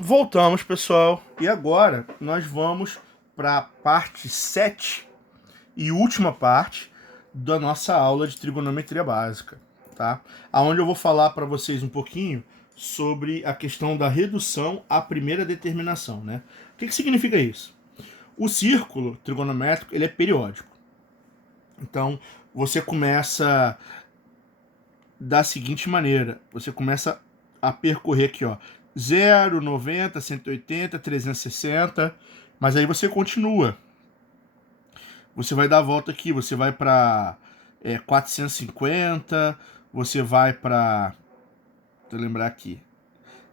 Voltamos, pessoal, e agora nós vamos para a parte 7 e última parte da nossa aula de trigonometria básica, tá? Aonde eu vou falar para vocês um pouquinho sobre a questão da redução à primeira determinação, né? O que significa isso? O círculo trigonométrico, ele é periódico. Então, você começa da seguinte maneira, você começa a percorrer aqui, ó, 0, 90, 180, 360, mas aí você continua. Você vai dar a volta aqui, você vai para 450, você vai para, deixa eu lembrar aqui,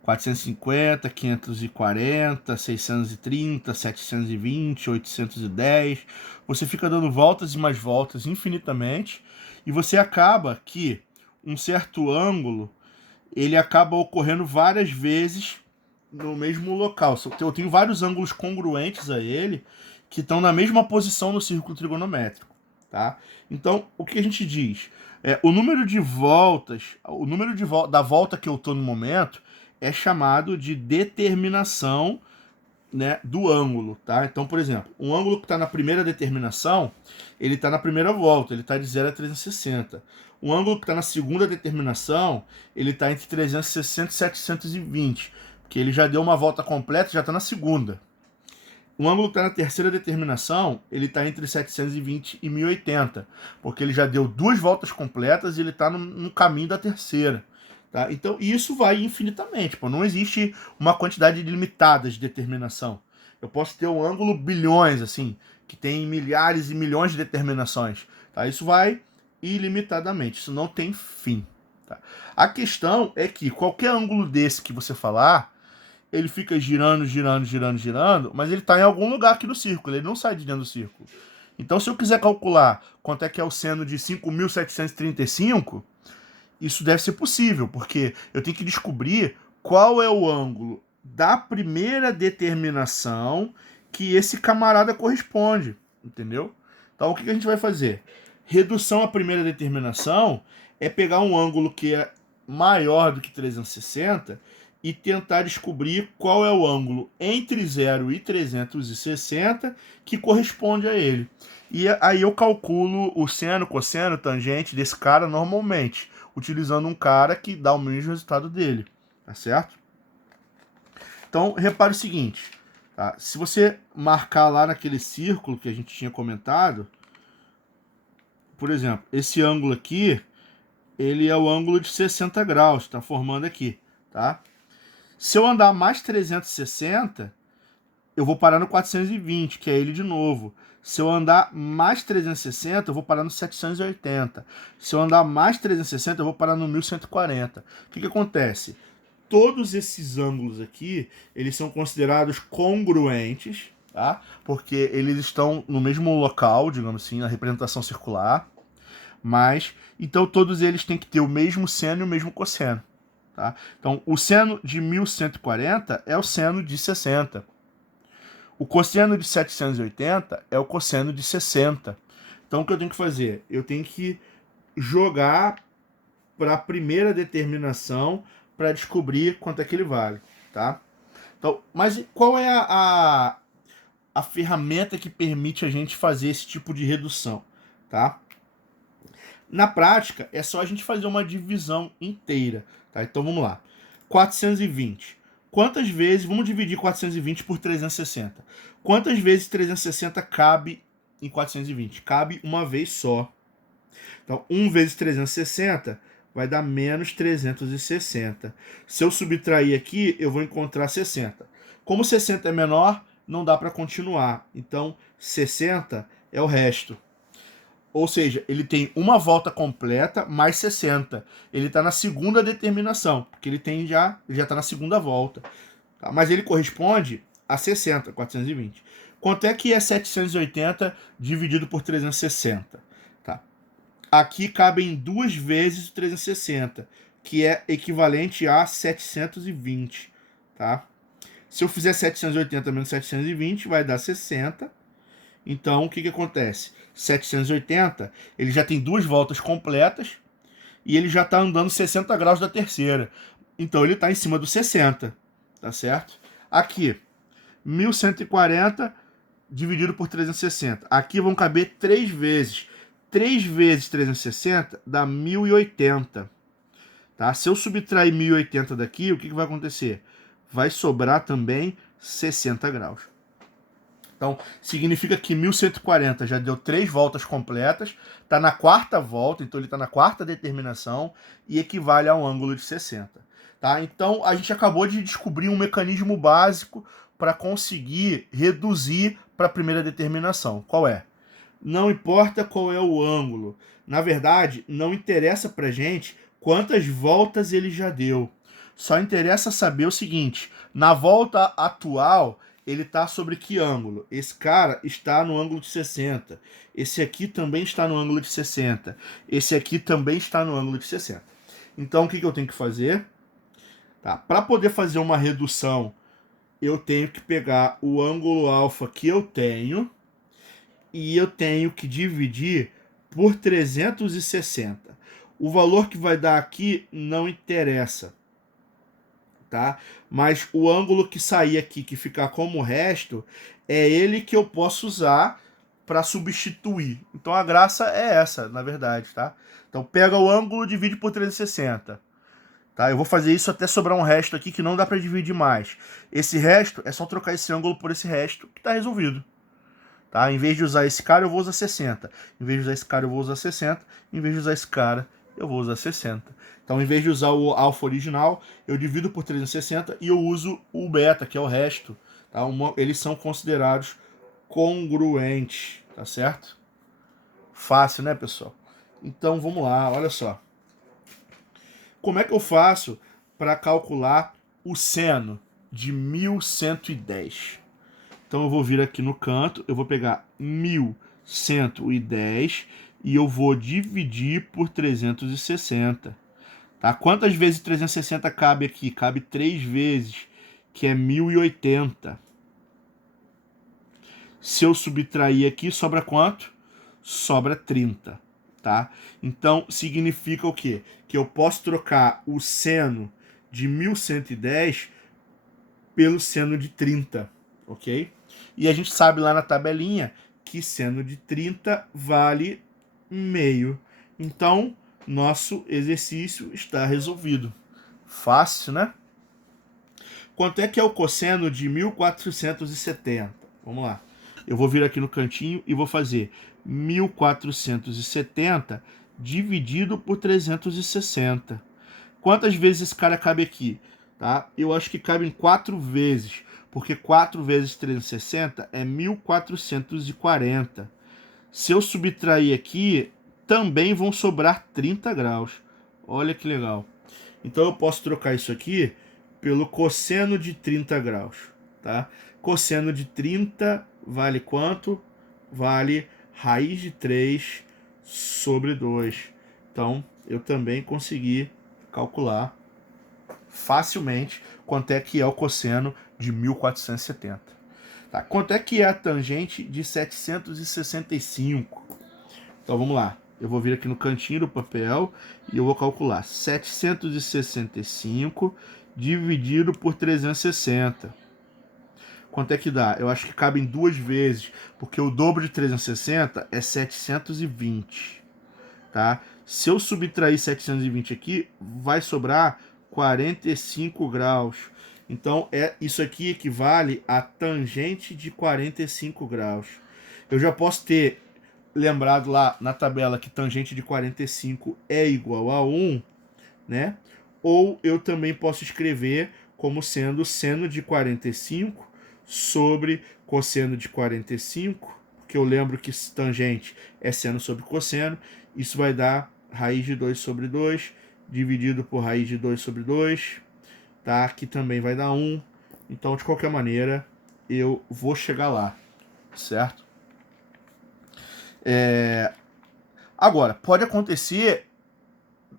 450, 540, 630, 720, 810. Você fica dando voltas e mais voltas infinitamente e você acaba que um certo ângulo ele acaba ocorrendo várias vezes no mesmo local. Eu tenho vários ângulos congruentes a ele que estão na mesma posição no círculo trigonométrico, tá? Então, o que a gente diz? O número de voltas, da volta que eu estou no momento é chamado de determinação, né, do ângulo, tá? Então, por exemplo, um ângulo que está na primeira determinação, ele está na primeira volta, ele está de 0 a 360. Um ângulo que está na segunda determinação, ele está entre 360 e 720, porque ele já deu uma volta completa e já está na segunda. Um ângulo que está na terceira determinação, ele está entre 720 e 1080, porque ele já deu duas voltas completas e ele está no caminho da terceira. Tá? Então, isso vai infinitamente. Pô. Não existe uma quantidade ilimitada de determinação. Eu posso ter um ângulo bilhões, assim, que tem milhares e milhões de determinações. Tá? Isso vai ilimitadamente. Isso não tem fim. Tá? A questão é que qualquer ângulo desse que você falar, ele fica girando, girando, girando, girando, mas ele está em algum lugar aqui no círculo. Ele não sai de dentro do círculo. Então, se eu quiser calcular quanto é que é o seno de 5.735, isso deve ser possível, porque eu tenho que descobrir qual é o ângulo da primeira determinação que esse camarada corresponde, entendeu? Então, o que a gente vai fazer? Redução à primeira determinação é pegar um ângulo que é maior do que 360 e tentar descobrir qual é o ângulo entre 0 e 360 que corresponde a ele. E aí eu calculo o seno, cosseno, tangente desse cara normalmente, utilizando um cara que dá o mesmo resultado dele, tá certo? Então, repare o seguinte, tá? Se você marcar lá naquele círculo que a gente tinha comentado, por exemplo, esse ângulo aqui, ele é o ângulo de 60 graus, está formando aqui, tá? Se eu andar mais 360, eu vou parar no 420, que é ele de novo. Se eu andar mais 360, eu vou parar no 780. Se eu andar mais 360, eu vou parar no 1140. O que acontece? Todos esses ângulos aqui, eles são considerados congruentes, tá? Porque eles estão no mesmo local, digamos assim, na representação circular. Mas, então todos eles têm que ter o mesmo seno e o mesmo cosseno. Tá? Então, o seno de 1140 é o seno de 60. O cosseno de 780 é o cosseno de 60. Então, o que eu tenho que fazer? Eu tenho que jogar para a primeira determinação para descobrir quanto é que ele vale. Tá? Então, mas qual é a ferramenta que permite a gente fazer esse tipo de redução? Tá? Na prática, é só a gente fazer uma divisão inteira. Tá? Então vamos lá. 420. Quantas vezes, vamos dividir 420 por 360. Quantas vezes 360 cabe em 420? Cabe uma vez só. Então, 1 vezes 360 vai dar menos 360. Se eu subtrair aqui, eu vou encontrar 60. Como 60 é menor, não dá para continuar. Então, 60 é o resto. Ou seja, ele tem uma volta completa mais 60. Ele está na segunda determinação, porque ele tem já está na segunda volta. Tá? Mas ele corresponde a 60, 420. Quanto é que é 780 dividido por 360? Tá? Aqui cabem duas vezes o 360, que é equivalente a 720. Tá? Se eu fizer 780 menos 720, vai dar 60. Então, o que acontece? 780, ele já tem duas voltas completas e ele já está andando 60 graus da terceira. Então, ele está em cima do 60, tá certo? Aqui, 1.140 dividido por 360. Aqui vão caber 3 vezes. 3 vezes 360 dá 1.080. Tá? Se eu subtrair 1.080 daqui, o que vai acontecer? Vai sobrar também 60 graus. Então, significa que 1.140 já deu 3 voltas completas, está na 4ª volta, então ele está na 4ª determinação e equivale a um ângulo de 60. Tá? Então, a gente acabou de descobrir um mecanismo básico para conseguir reduzir para a primeira determinação. Qual é? Não importa qual é o ângulo. Na verdade, não interessa para a gente quantas voltas ele já deu. Só interessa saber o seguinte, na volta atual, ele está sobre que ângulo? Esse cara está no ângulo de 60. Esse aqui também está no ângulo de 60. Esse aqui também está no ângulo de 60. Então, o que eu tenho que fazer? Tá, para poder fazer uma redução, eu tenho que pegar o ângulo alfa que eu tenho e eu tenho que dividir por 360. O valor que vai dar aqui não interessa, tá? Mas o ângulo que sair aqui, que ficar como resto, é ele que eu posso usar para substituir. Então a graça é essa, na verdade, tá? Então pega o ângulo e divide por 360. Tá? Eu vou fazer isso até sobrar um resto aqui que não dá para dividir mais. Esse resto é só trocar esse ângulo por esse resto que está resolvido. Tá? Em vez de usar esse cara, eu vou usar 60. Em vez de usar esse cara, eu vou usar 60. Em vez de usar esse cara, eu vou usar 60. Então, em vez de usar o alfa original, eu divido por 360 e eu uso o beta, que é o resto. Tá? Eles são considerados congruentes, tá certo? Fácil, né, pessoal? Então, vamos lá, olha só. Como é que eu faço para calcular o seno de 1110? Então eu vou vir aqui no canto, eu vou pegar 1110 e eu vou dividir por 360. Tá? Quantas vezes 360 cabe aqui? Cabe 3 vezes, que é 1080. Se eu subtrair aqui, sobra quanto? Sobra 30. Tá? Então significa o quê? Que eu posso trocar o seno de 1110 pelo seno de 30, ok? E a gente sabe lá na tabelinha que seno de 30 vale meio. Então, nosso exercício está resolvido. Fácil, né? Quanto é que é o cosseno de 1470? Vamos lá. Eu vou vir aqui no cantinho e vou fazer 1470 dividido por 360. Quantas vezes esse cara cabe aqui? Tá? Eu acho que cabe em 4 vezes, porque 4 vezes 360 é 1440. Se eu subtrair aqui, também vão sobrar 30 graus. Olha que legal. Então eu posso trocar isso aqui pelo cosseno de 30 graus. Tá? Cosseno de 30 vale quanto? Vale raiz de 3 sobre 2. Então eu também consegui calcular facilmente quanto é que é o cosseno de 1470. Tá? Quanto é que é a tangente de 765? Então vamos lá. Eu vou vir aqui no cantinho do papel e eu vou calcular 765 dividido por 360. Quanto é que dá? Eu acho que cabe em 2 vezes, porque o dobro de 360 é 720. Tá? Se eu subtrair 720 aqui, vai sobrar 45 graus. Então, isso aqui equivale a tangente de 45 graus. Eu já posso ter lembrado lá na tabela que tangente de 45 é igual a 1, né? Ou eu também posso escrever como sendo seno de 45 sobre cosseno de 45, porque eu lembro que tangente é seno sobre cosseno. Isso vai dar raiz de 2 sobre 2, dividido por raiz de 2 sobre 2, tá? Que também vai dar 1. Então, de qualquer maneira, eu vou chegar lá, certo? Agora, pode acontecer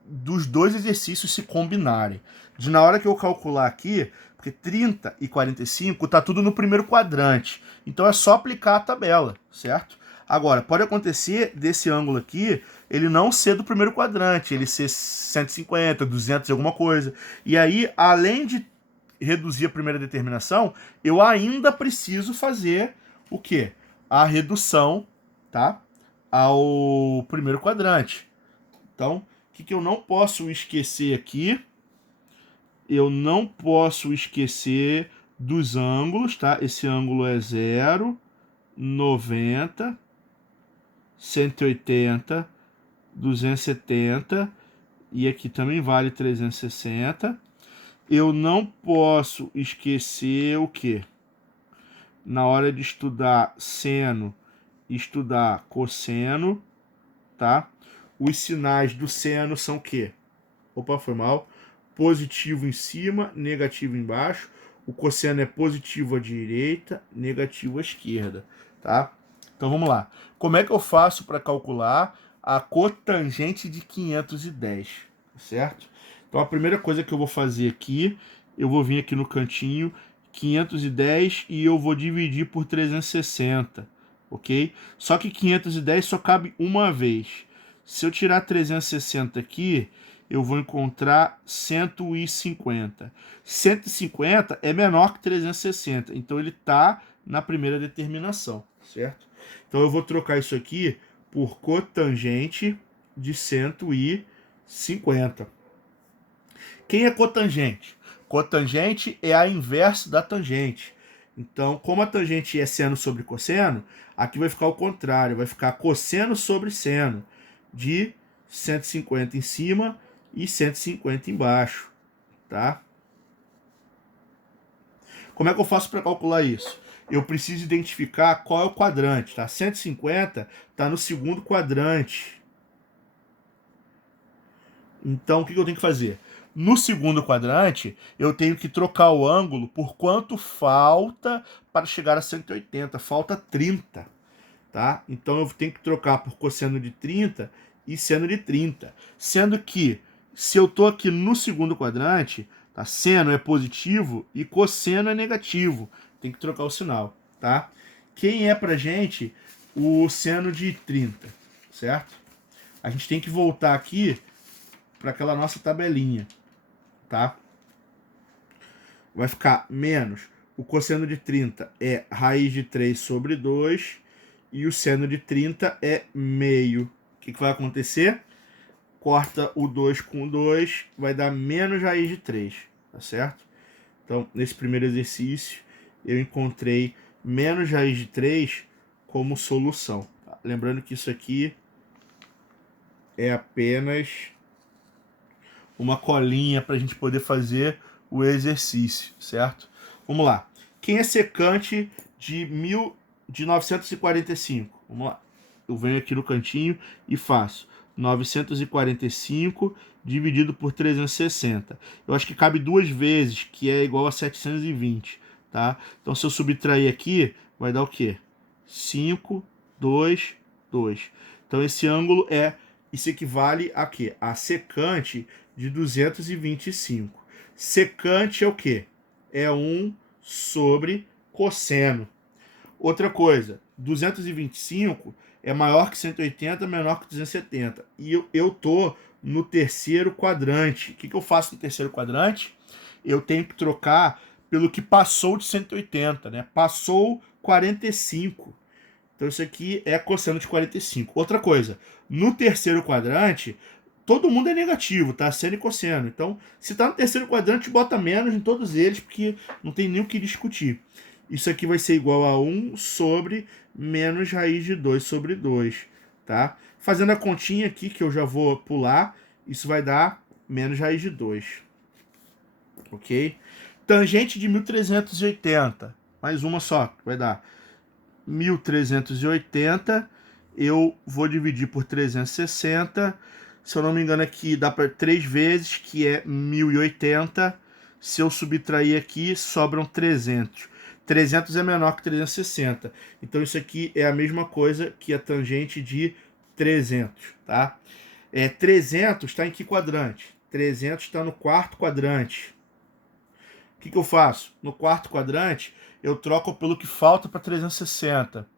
dos dois exercícios se combinarem. De na hora que eu calcular aqui, porque 30 e 45 tá tudo no primeiro quadrante. Então é só aplicar a tabela, certo? Agora, pode acontecer desse ângulo aqui, ele não ser do primeiro quadrante, ele ser 150, 200 e alguma coisa. E aí, além de reduzir a primeira determinação, eu ainda preciso fazer o quê? A redução, tá? Ao primeiro quadrante. Então, o que eu não posso esquecer aqui? Eu não posso esquecer dos ângulos, tá? Esse ângulo é 0, 90, 180, 270 e aqui também vale 360. Eu não posso esquecer o quê? Na hora de estudar seno, estudar cosseno, tá? Os sinais do seno são o quê? Opa, foi mal. Positivo em cima, negativo embaixo. O cosseno é positivo à direita, negativo à esquerda, tá? Então vamos lá. Como é que eu faço para calcular a cotangente de 510, certo? Então a primeira coisa que eu vou fazer aqui, eu vou vir aqui no cantinho 510 e eu vou dividir por 360, ok? Só que 510 só cabe uma vez. Se eu tirar 360 aqui, eu vou encontrar 150. 150 é menor que 360, então ele está na primeira determinação, certo? Então eu vou trocar isso aqui por cotangente de 150. Quem é cotangente? Cotangente é a inversa da tangente. Então, como a tangente é seno sobre cosseno, aqui vai ficar o contrário, vai ficar cosseno sobre seno, de 150 em cima e 150 embaixo, tá? Como é que eu faço para calcular isso? Eu preciso identificar qual é o quadrante, tá? 150 está no segundo quadrante. Então, o que eu tenho que fazer? No segundo quadrante, eu tenho que trocar o ângulo por quanto falta para chegar a 180. Falta 30, tá? Então, eu tenho que trocar por cosseno de 30 e seno de 30. Sendo que, se eu estou aqui no segundo quadrante, tá? Seno é positivo e cosseno é negativo. Tem que trocar o sinal, tá? Quem é pra gente o seno de 30, certo? A gente tem que voltar aqui para aquela nossa tabelinha, tá? Vai ficar menos. O cosseno de 30 é raiz de 3 sobre 2 e o seno de 30 é meio. O que vai acontecer? Corta o 2 com o 2, vai dar menos raiz de 3, tá certo? Então, nesse primeiro exercício, eu encontrei menos raiz de 3 como solução. Tá? Lembrando que isso aqui é apenas uma colinha para a gente poder fazer o exercício, certo? Vamos lá. Quem é secante de 945? Vamos lá. Eu venho aqui no cantinho e faço 945 dividido por 360. Eu acho que cabe duas vezes, que é igual a 720, tá? Então, se eu subtrair aqui, vai dar o quê? 5, 2, 2. Então, esse ângulo isso equivale a quê? A secante de 225. Secante é o quê? É 1 sobre cosseno. Outra coisa, 225 é maior que 180, menor que 270. E eu tô no terceiro quadrante. O que eu faço no terceiro quadrante? Eu tenho que trocar pelo que passou de 180, né? Passou 45. Então isso aqui é cosseno de 45. Outra coisa, no terceiro quadrante, todo mundo é negativo, tá? Seno e cosseno. Então, se tá no terceiro quadrante, bota menos em todos eles, porque não tem nem o que discutir. Isso aqui vai ser igual a 1 sobre menos raiz de 2 sobre 2, tá? Fazendo a continha aqui, que eu já vou pular, isso vai dar menos raiz de 2, ok? Tangente de 1380, mais uma só, vai dar 1380, eu vou dividir por 360, se eu não me engano aqui dá para 3 vezes, que é 1080, se eu subtrair aqui, sobram 300. 300 é menor que 360, então isso aqui é a mesma coisa que a tangente de 300, tá? 300 está em que quadrante? 300 está no quarto quadrante. O que eu faço? No quarto quadrante, eu troco pelo que falta para 360.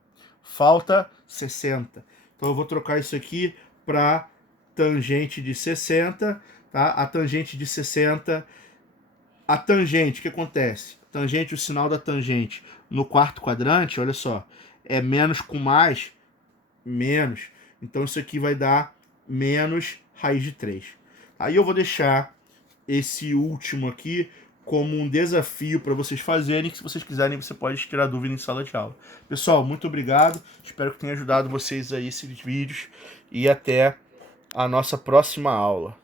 Falta 60. Então eu vou trocar isso aqui para tangente de 60, tá? A tangente de 60 A tangente, o que acontece? Tangente, o sinal da tangente no quarto quadrante, olha só, é menos com mais, menos. Então isso aqui vai dar menos raiz de 3. Aí eu vou deixar esse último aqui como um desafio para vocês fazerem, que se vocês quiserem você pode tirar dúvida em sala de aula. Pessoal, muito obrigado, espero que tenha ajudado vocês aí esses vídeos e até a nossa próxima aula.